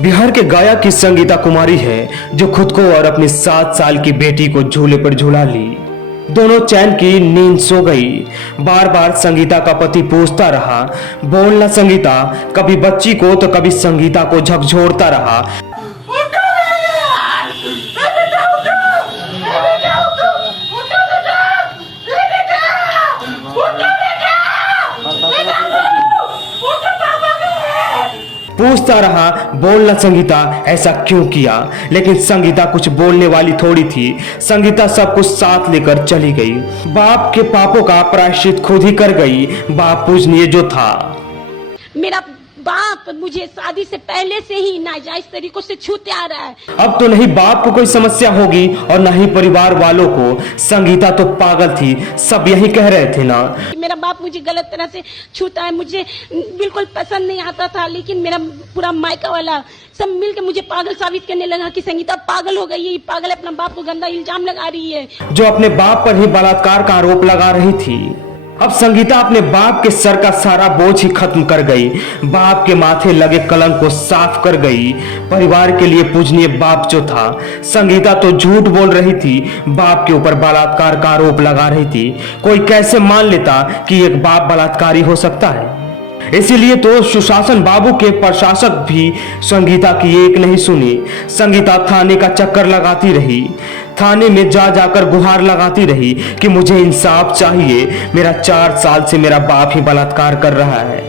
बिहार के गया की संगीता कुमारी है जो खुद को और अपनी 7 साल की बेटी को झूले पर झूला ली। दोनों चैन की नींद सो गई। बार बार संगीता का पति पूछता रहा, बोलना संगीता, कभी बच्ची को तो कभी संगीता को झकझोरता रहा। पूछता रहा, बोलना संगीता, ऐसा क्यों किया? लेकिन संगीता कुछ बोलने वाली थोड़ी थी। संगीता सब कुछ साथ लेकर चली गई। बाप के पापों का प्रायश्चित खुद ही कर गई। बाप पूजनीय जो था। मेरा बाप मुझे शादी से पहले से ही नाजायज तरीकों से छूते आ रहा है। अब तो नहीं बाप को कोई समस्या होगी और ना ही परिवार वालों को। संगीता तो पागल थी, सब यही कह रहे थे ना। मेरा बाप मुझे गलत तरह से छूता है, मुझे बिल्कुल पसंद नहीं आता था, लेकिन मेरा पूरा मायका वाला सब मिलकर मुझे पागल साबित करने लगा कि संगीता पागल हो गई है, पागल अपना बाप को गंदा इल्जाम लगा रही है, जो अपने बाप पर ही बलात्कार का आरोप लगा रही थी। अब संगीता अपने बाप के सर का सारा बोझ ही खत्म कर गई। बाप के माथे लगे कलंक को साफ कर गई। परिवार के लिए पूजनीय बाप जो था। संगीता तो झूठ बोल रही थी, बाप के ऊपर बलात्कार का आरोप लगा रही थी। कोई कैसे मान लेता कि एक बाप बलात्कारी हो सकता है? इसीलिए तो सुशासन बाबू के प्रशासक भी संगीता की एक नहीं सुनी। संगीता थाने का चक्कर लगाती रही, थाने में जा जाकर गुहार लगाती रही कि मुझे इंसाफ चाहिए, मेरा 4 साल से मेरा बाप ही बलात्कार कर रहा है।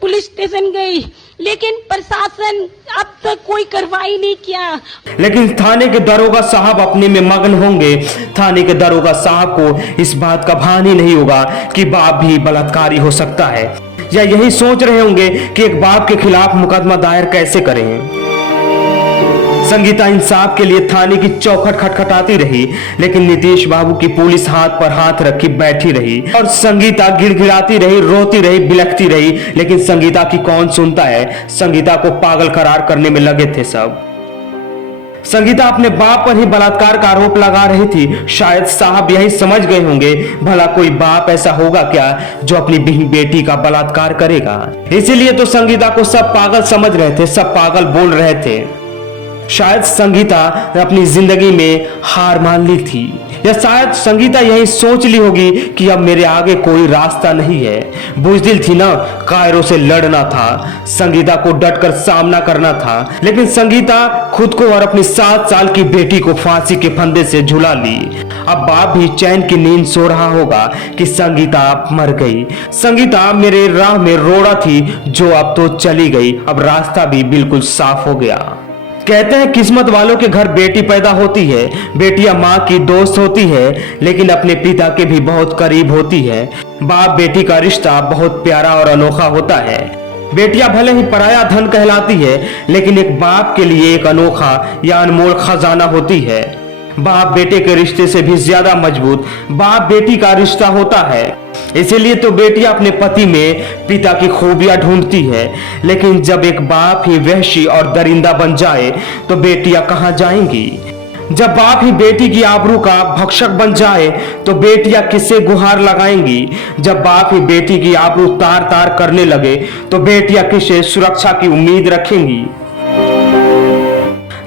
पुलिस स्टेशन गई, लेकिन प्रशासन अब तक कोई कार्रवाई नहीं किया। लेकिन थाने के दरोगा साहब अपने में मग्न होंगे। थाने के दरोगा साहब को इस बात का भान ही नहीं होगा कि बाप भी बलात्कारी हो सकता है, या यही सोच रहे होंगे कि एक बाप के खिलाफ मुकदमा दायर कैसे करें। संगीता इंसाफ के लिए थाने की चौखट खटखटाती रही, लेकिन नीतीश बाबू की पुलिस हाथ पर हाथ रखी बैठी रही और संगीता गिड़गिड़ाती रही, रोती रही, बिलखती रही। लेकिन संगीता की कौन सुनता है? संगीता को पागल करार करने में लगे थे सब। संगीता अपने बाप पर ही बलात्कार का आरोप लगा रही थी। शायद साहब यही समझ गए होंगे, भला कोई बाप ऐसा होगा क्या जो अपनी बेटी का बलात्कार करेगा। इसीलिए तो संगीता को सब पागल समझ रहे थे, सब पागल बोल रहे थे। शायद संगीता अपनी जिंदगी में हार मान ली थी, या शायद संगीता यही सोच ली होगी कि अब मेरे आगे कोई रास्ता नहीं है। बुज़दिल थी ना, कायरों से लड़ना था, संगीता को डटकर सामना करना था। लेकिन संगीता खुद को और अपनी 7 साल की बेटी को फांसी के फंदे से झुला ली। अब बाप भी चैन की नींद सो रहा होगा कि संगीता अब मर गई। संगीता मेरे राह में रोड़ा थी जो अब तो चली गई। अब रास्ता भी बिल्कुल साफ हो गया। कहते हैं किस्मत वालों के घर बेटी पैदा होती है। बेटियां माँ की दोस्त होती है, लेकिन अपने पिता के भी बहुत करीब होती है। बाप बेटी का रिश्ता बहुत प्यारा और अनोखा होता है। बेटियां भले ही पराया धन कहलाती है, लेकिन एक बाप के लिए एक अनोखा या अनमोल खजाना होती है। बाप बेटे के रिश्ते से भी ज्यादा मजबूत बाप बेटी का रिश्ता होता है। इसीलिए तो बेटियां अपने पति में पिता की खूबियां ढूंढती है। लेकिन जब एक बाप ही वहशी और दरिंदा बन जाए तो बेटियां कहां जाएंगी? जब बाप ही बेटी की आबरू का भक्षक बन जाए तो बेटियां किससे गुहार लगाएंगी? जब बाप ही बेटी की आबरू तार तार करने लगे तो बेटियां किससे सुरक्षा की उम्मीद रखेंगी?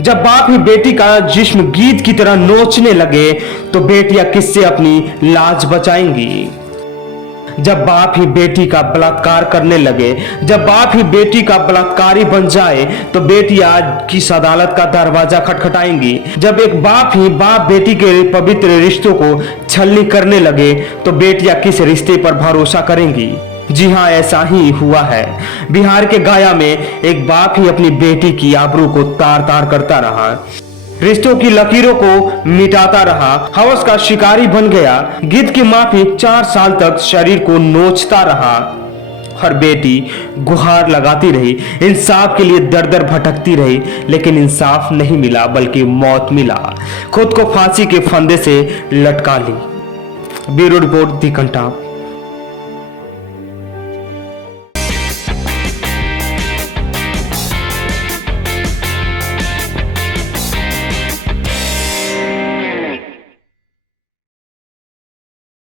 जब बाप ही बेटी का जिस्म गीत की तरह नोचने लगे तो बेटियां किससे अपनी लाज बचाएंगी? जब बाप ही बेटी का बलात्कार करने लगे, जब बाप ही बेटी का बलात्कारी बन जाए तो बेटियां किस अदालत का दरवाजा खटखटाएंगी? जब एक बाप ही बाप बेटी के पवित्र रिश्तों को छलनी करने लगे तो बेटियां किस रिश्ते पर भरोसा करेंगी? जी हाँ, ऐसा ही हुआ है। बिहार के गया में एक बाप ही अपनी बेटी की आबरू को तार तार करता रहा, रिश्तों की लकीरों को मिटाता रहा, हवस का शिकारी बन गया। गिद्ध की माफी 4 साल तक शरीर को नोचता रहा। हर बेटी गुहार लगाती रही, इंसाफ के लिए दर दर भटकती रही, लेकिन इंसाफ नहीं मिला बल्कि मौत मिला। खुद को फांसी के फंदे से लटका ली। ब्यूरो रिपोर्ट दी घंटा।